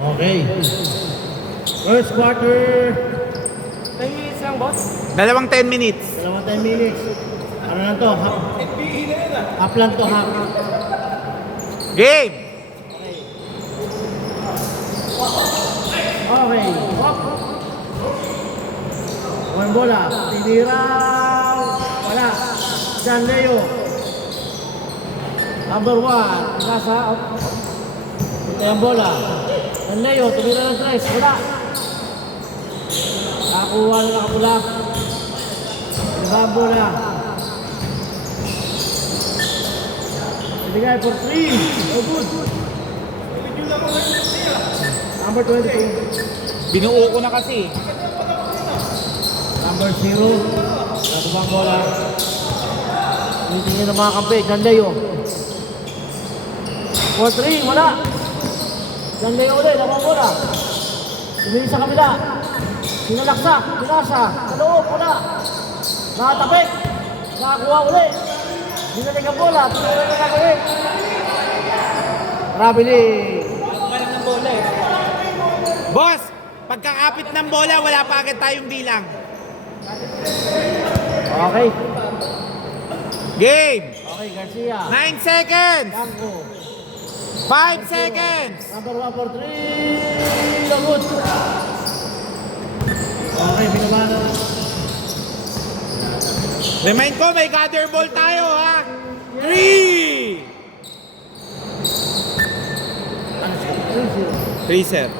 Okay. First quarter. 10 minutes lang, boss. Dalawang 10 minutes. Dalawang 10 minutes. Ano lang to? Half lang to, half. Game! Okay. One bola. Tiniraw. Wala. Jan Leo. Number 1. Nasa. Ito yung bola. Jan Leo. Tumira ng tres. Wala. Nakakuha na nakapula. Ito ang bola. Ibigay for 3. Oh, good. Number 22. Binuo ko na kasi. Number 0. Ito bang bola? Tinitingin ng mga kampi. Jan Leo. For 3. Wala. Jan Leo ulit. Ito bang bola? Tumingin sa kabila. Sinalaksak. Pinasa. Sa loob. Wala. Nakatapik. Nakakuha ulit. Dinalig ang bola. Tumingin na gagawin. Marabili. Walang ng bola eh. Boss, pagkakapit ng bola, wala pa agad tayong bilang. Okay. Game! Okay, Garcia. 9 seconds! Campo. 5 seconds! Number 1 for 3. Lagot. Okay, binaba na. Remind ko, may gather ball tayo, ha? 3! 3 set.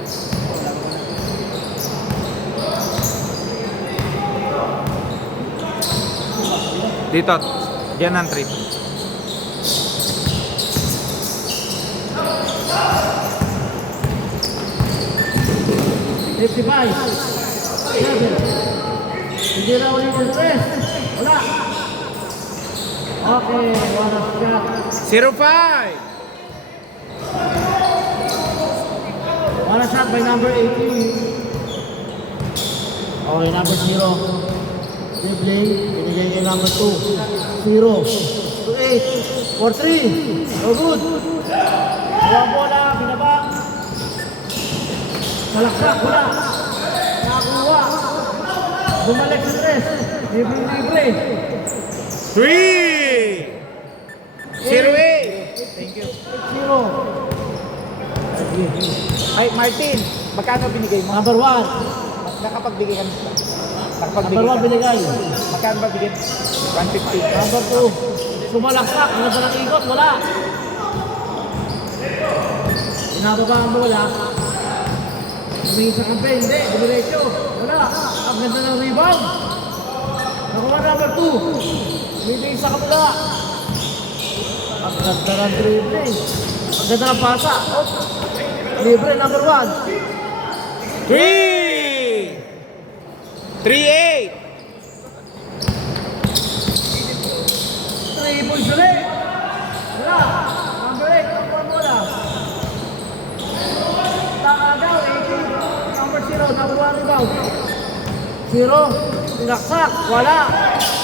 Dito, yan ang trip. $55. 7. Hindi na ulit yung stress. Wala. Okay, one of shot. 0-5! One shot by number 18. Okay, number 0. Dribbling. Binigay kay number 2. 0. To 8. For 3. So good. Buwang bola. Binaba. Malaksak. Wala. Nakakuha. Bumalik sa stress. Libre-libre. 3! 0-8! Thank you. 0. Ay, Martin, magkano binigay mo? Number 1. Nakapagbigay ka na. Number Nakapagbigay 1 ka. binigay. Magkano ba bigay? 150. Number 2. Sumalaksak. Ano ba ng ikot? Wala. Pinababa ang bola. Tumingin sa kampe. Hindi. Dumiretso. Wala. Ang ganda ng rebound. Nakuha number 2. Tumingin sa kabila. Ang ganda ng dribbling. Ang ganda ng pasa. Oh. Libre number 1. 3! 3-8! 3 points ulit. Wala. Number 8. Nakuha bola. Nakagaw. 18. Number 0. Nakuha rebound. 0. Tinaksak. Wala.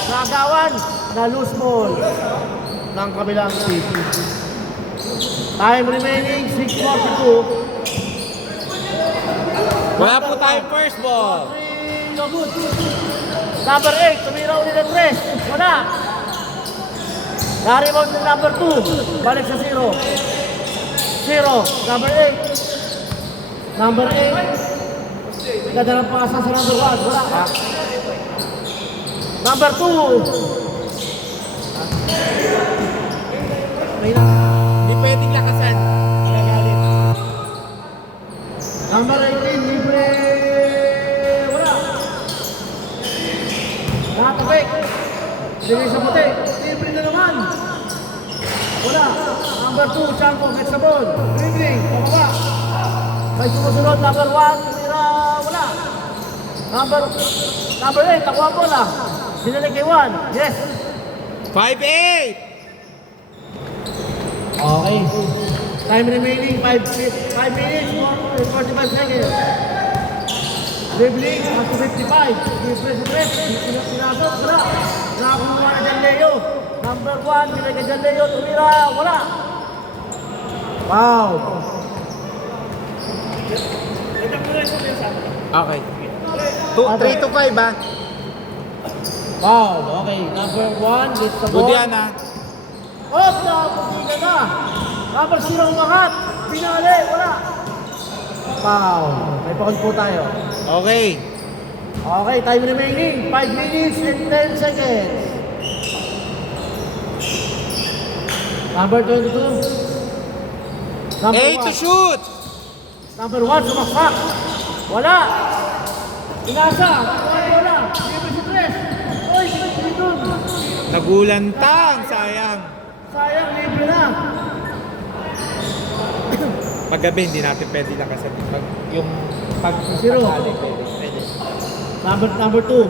Nagawan. Na loose ball. Ng kabilang team. Time remaining 6:42. Wala po tayong first ball. No good. Number 8, tumira ulit ng 3. Wala. Na-rebound ng number 2. Balik sa 0. 0. Number 8. Number 8. Ganda ng pasa sa number 1. Wala. Number 2. May na. Hindi pwedeng lakasan. Nagagalit. Number 18, libre. Wala. Nakatapik. Bigay sa puti. Libre na naman. Wala. Number 2, Chanko, get sa ball. Dribbling, pababa. May sumusunod, number 1, tumira. Wala. Number 8, nakuha bola. Binalig kay 1. Yes. 5-8! Okay. Time remaining 5 minutes, 45 seconds. Dribbling, up to 55. Press. Pinasok, wala. Nakakuha na Jan Leo. Number 1, binigay Jan Leo, tumira, wala. Wow. Okay. 3 to 5 ah. Foul. Okay, number 1 gets the ball. Good yan ah. Oh, nakapagpila na. Number 0 umangat. Pinali, wala. Foul. May pakul po tayo. Okay. Okay, time remaining. 5 minutes and 10 seconds. Number 22. Number 8 to 1. shoot. Number 1, sumaksak. Wala. Inasa. Wala. Libre si Tres. Oy, dito. Nagulantang, sayang. Sayang, libre na. Paggabi, hindi natin pwede lakasan. Pag Zero. tanghali, pwede. Number 2.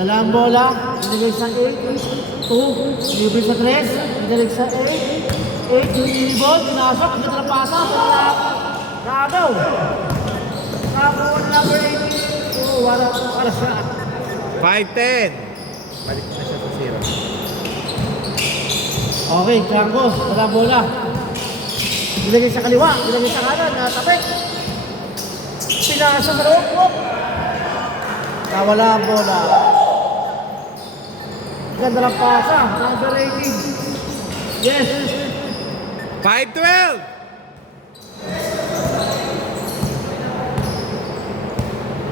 Dalang bola. Binigay sa 8. 2. Libre sa 3. Binigay sa 8. 8. Yung inibon. Pinasok. Ang ganda ng pasa. Nakagaw. Nakakuha na number 8. Oh, wala siya. 5-10. Balik na siya sa 0. Okay, Chango. Dalang bola. Binigay sa kaliwa. Binigay sa kanan. Natapik. Pinasa sa loob. Oh. Nawala ang bola. Ganda ng pasa. Number 18. Yes. 5-12.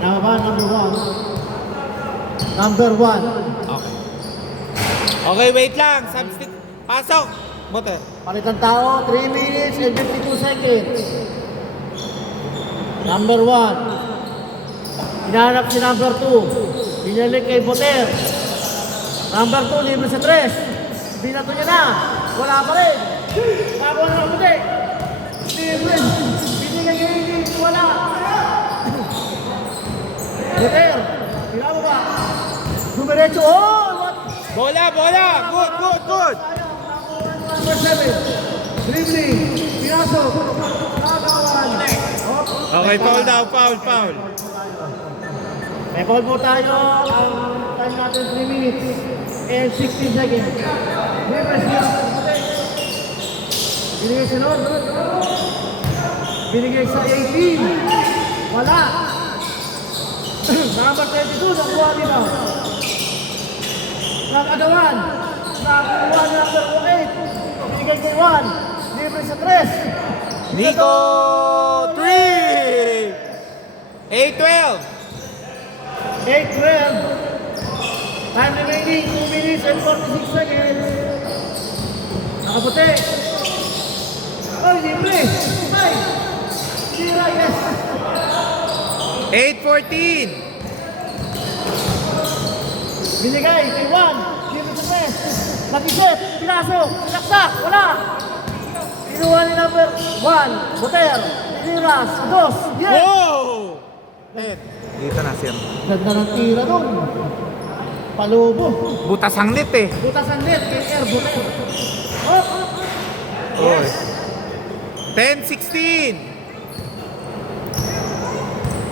Number 1. Number 1. Okay. Okay, wait lang. Substitute. Pasok. Motor. Palitan tao. 3 minutes and 52 seconds. Number 1. Hinahanap si number 2. Binalik kay Boter. Number 2, libre sa 3. Binato niya na. Wala pa rin. Nakakuha na ng puti. Libre. Binigay kay Edith. Wala. Boter. Pinama ba? Dumiretso. Oh! What? Bola, bola. Good, good, good. Number 7. Dribbling. Pinasok. Nakakawan. Okay, foul daw. Foul. May call po tayo. Ang time natin 3 minutes and 16 seconds. Libre siya. Binigay sa Lord. Binigay sa 18. Wala. Number 22, nakuha nila. Nakagawan. Nakuha ni number 8. Binigay kay 1. Libre sa 3. Nico 3. 8-12. 8-12. Time remaining 2 minutes and 46 seconds. Nakaputi. Oy, libre. Ay. Tira, yes. 8-14. Binigay kay Juan. Libre sa press. Nag-isip. Pinasok. Pinaksak. Wala. Kinuha ni number 1. Boter. Tira sa 2. Yes. Wow! Dito na siya. Ganda ng tira doon. Palubo. Butas ang net eh. Butas ang net kay Air Boter. Hop. Oy. 10-16.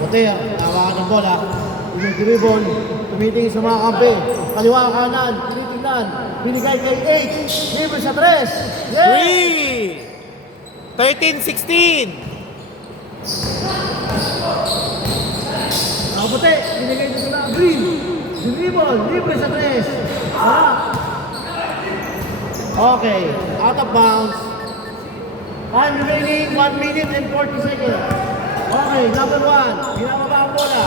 Boter, tawakan ng bola. Dribble, tumitingin sa mga kampe. Kaliwa kanan, tinitingnan. Binigay kay 8. Libre sa 3. Yes! 3. 13-16. Nakaputi, binigay ko sila. Green. Dribble, libre sa 3. Okay, out of bounds. Time remaining 1 minute and 40 seconds. Okay, number 1. Ginababa ang bola.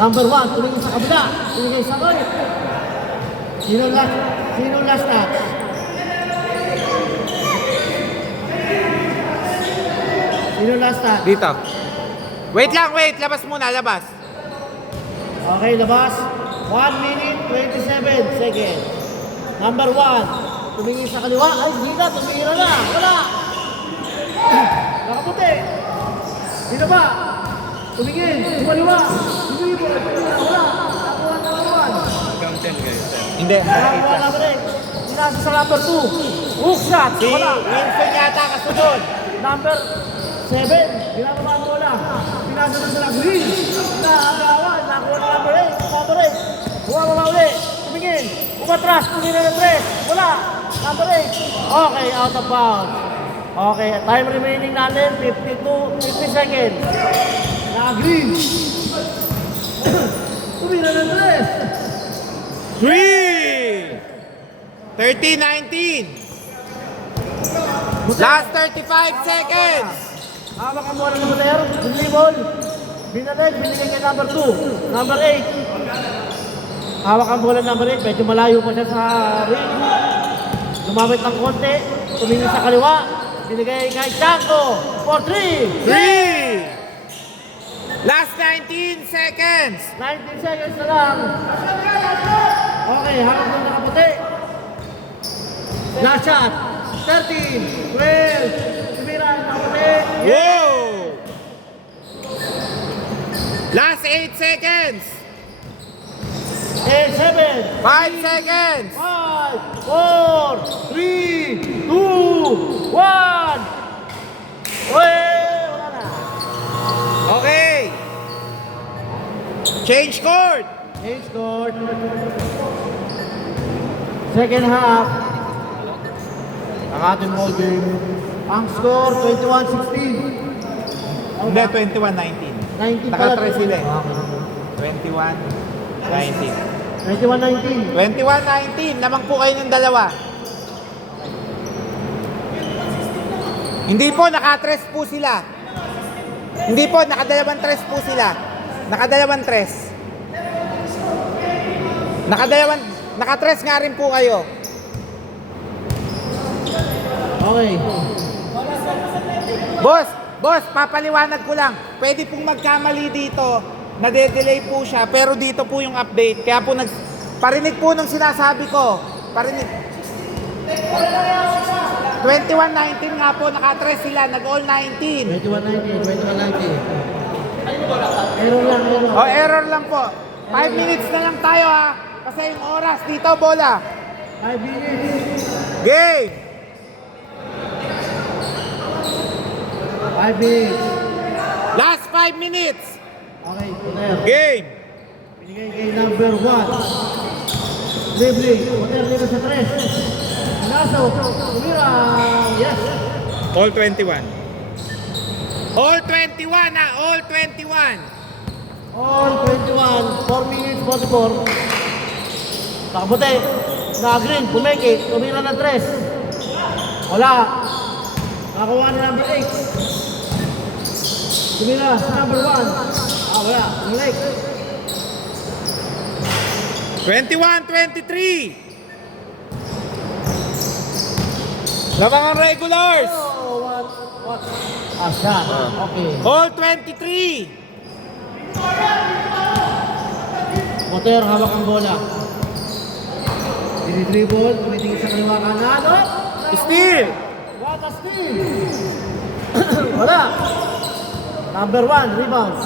Number 1, tumingin sa kabila. Tumingin sa ulit. Sino last touch? Sino last touch? Dito. Wait lang, wait. Labas muna, labas. Okay, labas. 1 minute, 27 seconds. Number 1, tumingin sa kaliwa. Ay, hindi na, tumira na. Wala. Nakaputi. Sino ba? Tumingin, kumaliwa. Tumingin, wala. Nakuha na naman. Hindi. Nakakuha na rin. Pinasa sa number 2. Hook shot. Si Wala. Wilson yata kasunod. Number 7. Ginagawa ang bola. Pinasa na sa green. Nakagawan. Nakuha na number 8. Number 8. Huwag uli. Tumingin. Umatras. Tumingin na 3. Wala. Number 8. Okay, out of bounds. Okay, time remaining natin, 50 seconds. Na-green. Tumira ng tres. 3! 30-19. Last 35 seconds. Hawak ang bola ng Buter. Binibol. Binaleg, binigay kay number 2. Number 8. Hawak ang bola ng number 8. Medyo malayo pa siya sa ring. Lumamit ng konti. Tumingin sa kaliwa. Binigay kay Chanko. For 3. 3! Last 19 seconds. 19 seconds na lang. Okay, hawak ng nakaputi. Last shot. 13, 12. Tumira ang nakaputi. Whoa! Last 8 seconds. 8, 7. 5 seconds. 5, 4, 3, 2, 1. Wala na. Okay. Change court. Change court. Second half. Ang ating ball game. Ang score, 21-16. Hindi, 21-19. 19 pala. Naka-3 sila eh. Okay. 21-19. 21-19. 21-19. Lamang po kayo ng dalawa. Hindi po, naka-tres po sila. Hindi po, nakadalawang tres po sila. Nakadalawang tres. Naka-tres nga rin po kayo. Okay. Boss, papaliwanag ko lang. Pwede pong magkamali dito. Nade-delay po siya, pero dito po yung update. Kaya po parinig po nung sinasabi ko. Parinig. 21-19 nga po, naka-tres sila, nag-all 19. 21-19. 21-19. Error lang, error. O, error lang po. 5 minutes na lang tayo ha. Kasi yung oras dito, bola. 5 minutes. Game! 5 minutes. Last 5 minutes. Okay, Poder. Game! Binigay kay number 1. Dribbling. Poder, libre sa 3. Naso. Tumira. Yes. All 21. All 21 na, all 21. All 21. 4 minutes, 44. Nakabuti. Naka-green. Pumeke. Tumira ng 3. Wala. Nakakuha ni number 8. Tumira sa number 1. Wala. Tumira. 21-23. Lamang ang regulars. Oh, what? Shot. Okay. All 23. Poder, hawak ang bola. Dinidribble, tumitingin sa kaliwa kanan. Steal. What a steal! Wala. Number 1, rebound.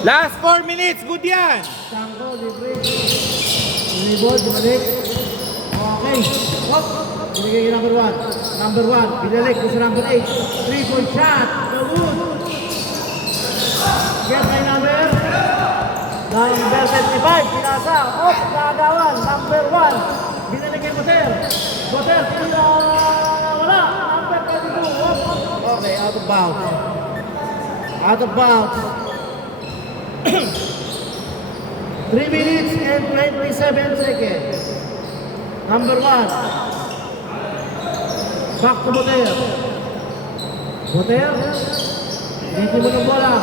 Last 4 minutes, good yan. Chanko, libre. Dribble, bumalik. Okay. Hop. Binigay kay number 1. Number 1, binalik ko sa number 8. 3-point shot. The wood. Get kay number 35. Pinasa. Hop, kagawan. Number 1. Binalik kay Poder. Poder, wala. Number 22. Hop. Okay, out of bounds. Out of bounds. 3 minutes and 27 seconds. Number 1. Back to Poder. Poder. Dito mo ng bola.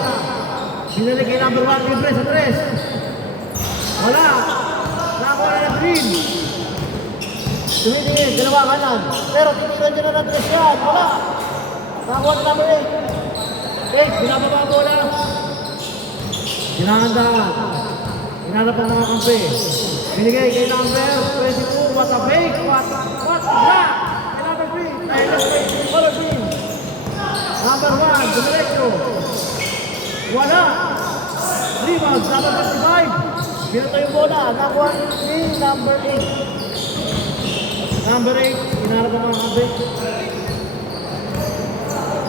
Binalik kay number 1. Libre sa 3. Wala. Nakakuha na ng green. Tumitingin. Dalawa kanan. Pero titigan dyan na ng 3 yan. Wala. Nakakuha na number 8. Binababa ang bola. Ginahandaan. Hinanap ang mga kampi. Binigay kay number 22. What a fake. What a number 3. Color green. Number 1. Dumiretso. Wala. Rebound. Number 55. Pinuto yung bola. Nakuha ni number 8. Number 8. Hinanap ang mga kampi.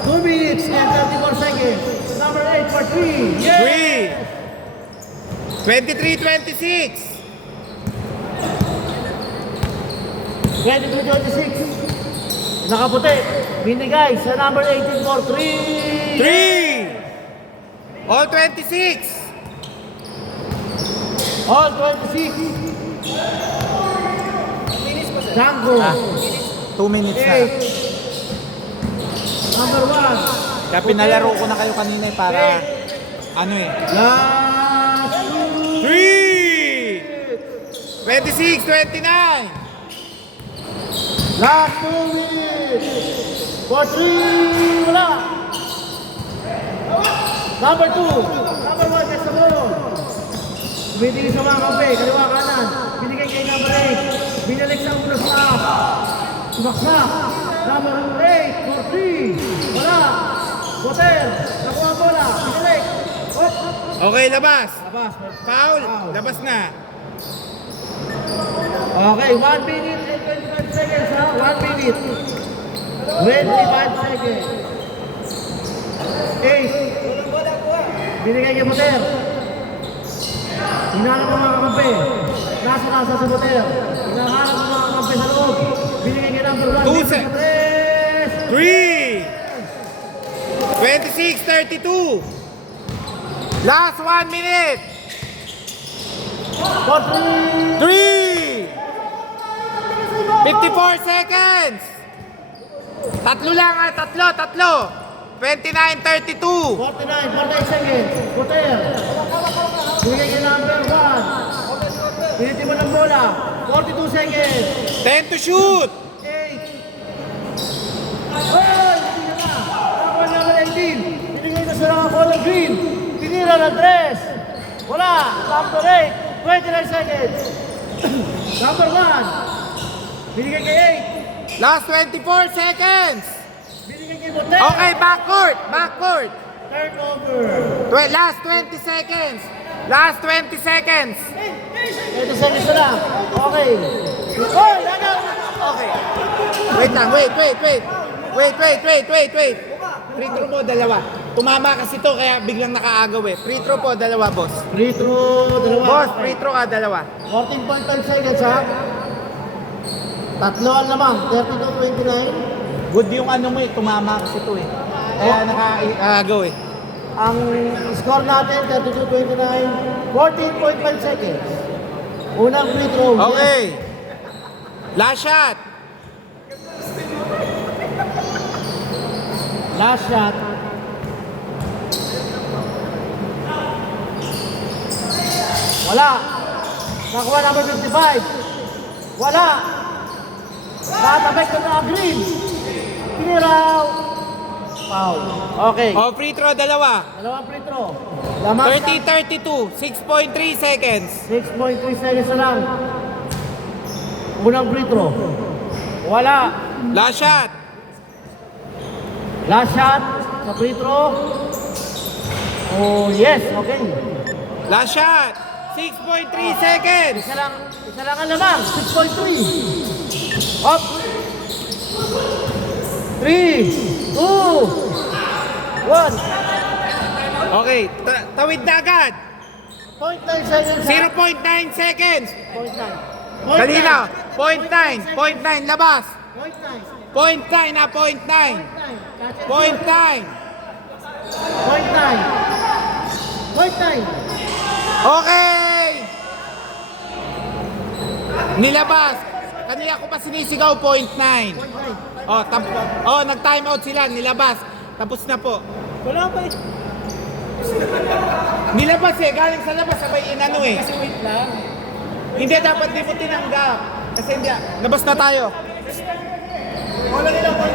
2 minutes and 34 seconds. Number 8 for 3. Yes! 23-26. 22-26. Nakaputi. binigay sa number 18 for 3. 3! All 26! All 26. Django. 2 minutes na. 8. Number 1. Kaya pinalaro ko na kayo kanina eh, para ano eh. Last 3! 26, 29! Last 2 minutes. For 3. Wala. Number 2. Number 1. That's the ball. Binigay sa mga kampi. Kaliwa kanan. Binigay kay number 8. Binalik sa unang staff. Sumaksak. Number 8. For 3. Wala. Hotel. Nakuha ang bola. Binalik. Oh. Okay, labas. Labas. Foul. Labas na. Okay, 1 minute and 25 seconds ha. 1 minute. 25 seconds. 8. Binigay kay Moter. Hinahanap ng mga kampi. Nasa sa Moter. Hinahanap ng mga kampi sa loob. Binigay kay number 1. 2 seconds. 3! 26, 32! Last 1 minute! For 3. 3! 54 seconds! Tatlo lang ah, tatlo! 29, 32! 49, 48 seconds. Moter. Binigay kay number 1. Piniti mo ng bola. 42 seconds. 10 to shoot! 8. Oh, hindi na. Nakuha naman 18. Binigay na sa mga color green. Tinira ng dress. Wala. Number 8. 29 seconds. Number 1. Binigay kay Last 24 seconds! 8. Binigay kay Motel. Okay, backcourt! Turnover. Last 20 seconds! Last 20 seconds! 20 seconds na lang. Okay. Oh, lagaw. Okay. Wait lang, wait. Free throw po, dalawa. Tumama kasi to kaya biglang nakaagaw eh. Free throw po, dalawa, boss. Free throw. Dalawa. Boss, free throw ka, dalawa. 14.5 seconds ha. Tatlo ang lamang. 32-29. Good yung ano mo eh, tumama kasi to eh. Kaya nakaagaw eh. Ang score natin, 32-29, 14.5 seconds. Unang free throw. Okay. Last shot. Last shot. Wala. Nakuha number 55. Wala. Natabek ko na green. Tiniraw. Foul. Okay. Oh, free throw, dalawa. Dalawang free throw. Lamang 30-32, 6.3 seconds. 6.3 seconds na lang. Unang free throw. Wala. Last shot. Last shot sa free throw. Oh, yes. Okay. Last shot. 6.3 seconds. Isa lang ang lamang. 6.3. Up. 3, 2, 1. Okay, tawid na agad. 0.9 seconds. 0.9 seconds. 0.9. Kanina, 0.9, labas. 0.9. 0.9 na 0.9. 0.9. 0.9. Okay! Nilabas. Kanina ko pa sinisigaw, 0.9. Nag-time out sila, nilabas. Tapos na po. Wala pa eh. Nilabas eh, galing sa labas, sabay inano eh. Kasi wait lang. Hindi, dapat di mo tinanggap. Kasi hindi, labas na tayo. Wala nilang 0.9.